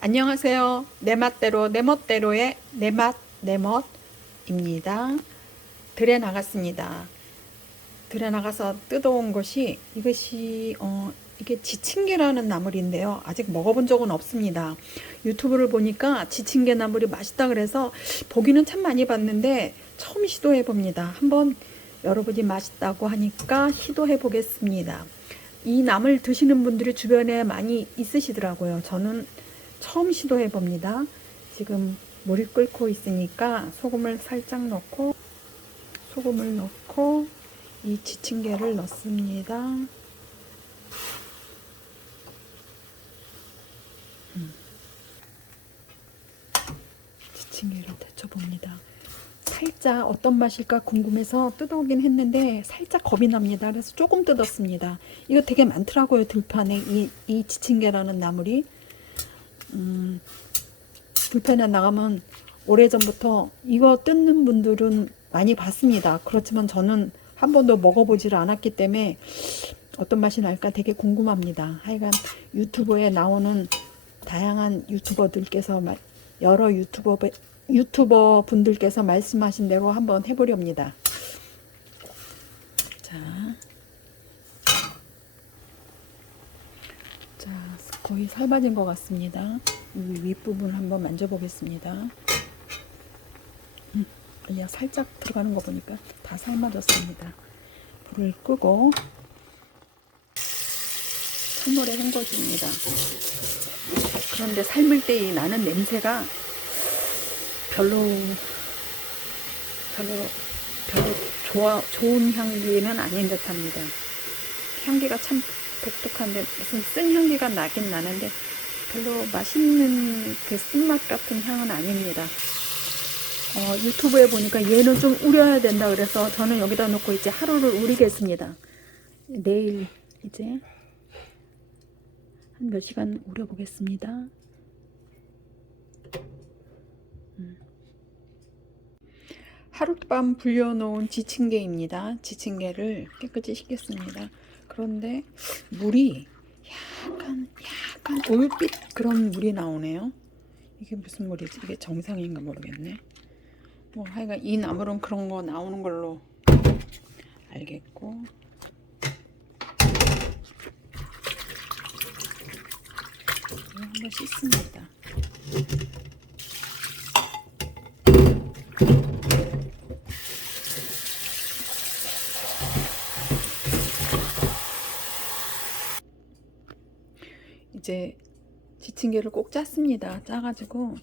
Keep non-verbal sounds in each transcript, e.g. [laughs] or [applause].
안녕하세요. 내 맛대로 내 멋대로의 내 맛 내 멋입니다. 들에 나갔습니다. 들에 나가서 뜯어온 것이 이것이 어 이게 지친개라는 나물인데요. 아직 먹어본 적은 없습니다. 유튜브를 보니까 지친개 나물이 맛있다 그래서 보기는 참 많이 봤는데 처음 시도해 봅니다. 한번 여러분이 맛있다고 하니까 시도해 보겠습니다. 이 나물 드시는 분들이 주변에 많이 있으시더라고요. 저는 처음 시도해 봅니다. 지금 물이 끓고 있으니까 소금을 살짝 넣고 소금을 넣고 이 지친개를 넣습니다. 음. 지친개를 데쳐봅니다. 살짝 어떤 맛일까 궁금해서 뜯어오긴 했는데 살짝 겁이 납니다. 그래서 조금 뜯었습니다. 이거 되게 많더라고요 들판에 이, 이 지친개라는 나물이 음, 불편에 나가면 오래전부터 이거 뜯는 분들은 많이 봤습니다. 그렇지만 저는 한 번도 먹어보지를 않았기 때문에 어떤 맛이 날까 되게 궁금합니다. 하여간 유튜브에 나오는 다양한 유튜버들께서 말- 여러 유튜버 유튜버 분들께서 말씀하신 대로 한번 해보렵니다. 자, 자 거의 삶아진 것 같습니다. 이 윗부분 한번 만져보겠습니다. 음, 그냥 살짝 들어가는 거 보니까 다 삶아졌습니다. 불을 끄고 찬물에 헹궈줍니다. 그런데 삶을 때 이 나는 냄새가 별로 별로 별로 좋아 좋은 향기는 아닌 듯합니다. 향기가 참 독특한데 무슨 쓴 향기가 나긴 나는데 별로 맛있는 그 쓴맛 같은 향은 아닙니다. 어, 유튜브에 보니까 얘는 좀 우려야 된다 그래서 저는 여기다 놓고 이제 하루를 우리겠습니다. 내일 이제 한 몇 시간 우려 보겠습니다. 음. 하룻밤 불려놓은 지친개입니다. 지친개를 깨끗이 씻겠습니다. 그런데 물이 약간 약간 올빛 그런 물이 나오네요. 이게 무슨 물이지? 이게 정상인가 모르겠네. 뭐 하여간 이 나물은 그런 거 나오는 걸로 알겠고 한번 씻습니다. 이제 지친개를 꼭 짰습니다. 짜가지고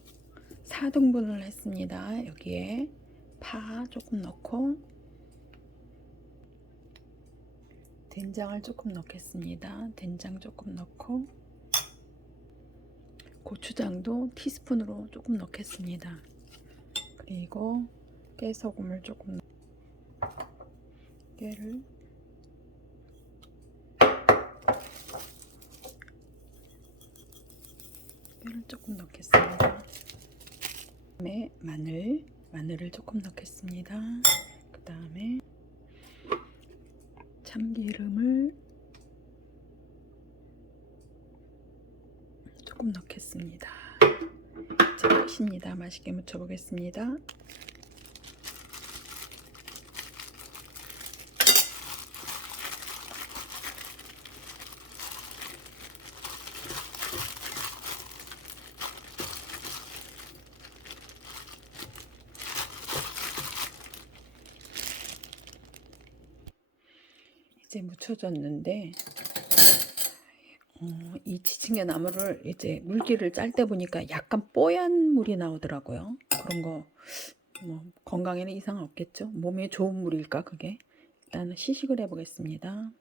4등분을 했습니다. 여기에 파 조금 넣고 된장을 조금 넣겠습니다. 된장 조금 넣고 고추장도 티스푼으로 조금 넣겠습니다. 그리고 깨소금을 조금 깨를 깨를 조금 넣겠습니다. 그다음에 마늘, 마늘을 조금 넣겠습니다. 그 다음에 참기름을 조금 넣겠습니다. 이제 끝입니다. 맛있게 무쳐보겠습니다. 이제 묻혀졌는데 어, 이 지친개 나무를 이제 물기를 짤 때 보니까 약간 뽀얀 물이 나오더라고요. 그런 거 뭐 건강에는 이상 없겠죠. 몸에 좋은 물일까 그게? 일단은 시식을 해보겠습니다.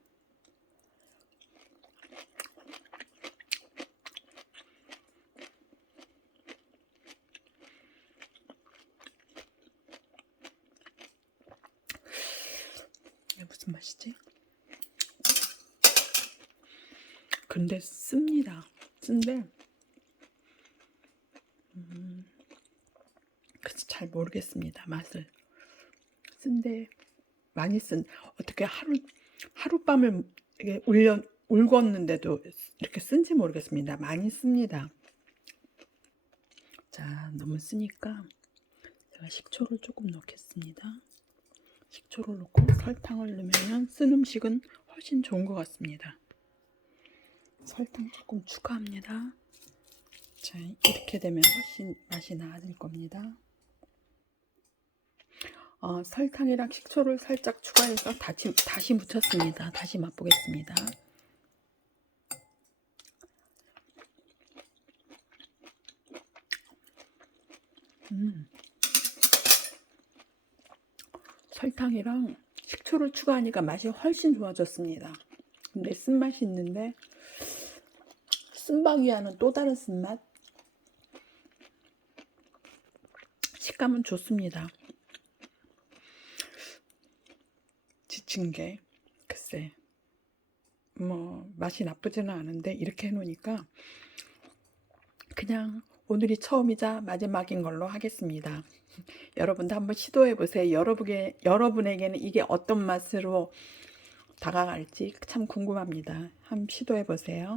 무슨 맛이지? 근데 씁니다. 쓴데 음, 그래서 잘 모르겠습니다. 맛을 쓴데 많이 쓴 어떻게 하루 하룻밤을 이게 울려 울궜는데도 이렇게 쓴지 모르겠습니다. 많이 씁니다. 자, 너무 쓰니까 제가 식초를 조금 넣겠습니다. 식초를 넣고 설탕을 넣으면 쓴 음식은 훨씬 좋은 것 같습니다. 설탕 조금 추가합니다. 자, 이렇게 되면 훨씬 맛이 나아질 겁니다. 어, 설탕이랑 식초를 살짝 추가해서 다시, 다시 묻혔습니다. 다시 맛보겠습니다. 음. 설탕이랑 식초를 추가하니까 맛이 훨씬 좋아졌습니다. 근데 쓴맛이 있는데 쓴바귀와는 또 다른 쓴맛? 식감은 좋습니다. 지친 게 글쎄 뭐 맛이 나쁘지는 않은데 이렇게 해놓으니까 그냥 오늘이 처음이자 마지막인 걸로 하겠습니다. [laughs] 여러분도 한번 시도해 보세요. 여러분에게, 여러분에게는 이게 어떤 맛으로 다가갈지 참 궁금합니다. 한번 시도해 보세요.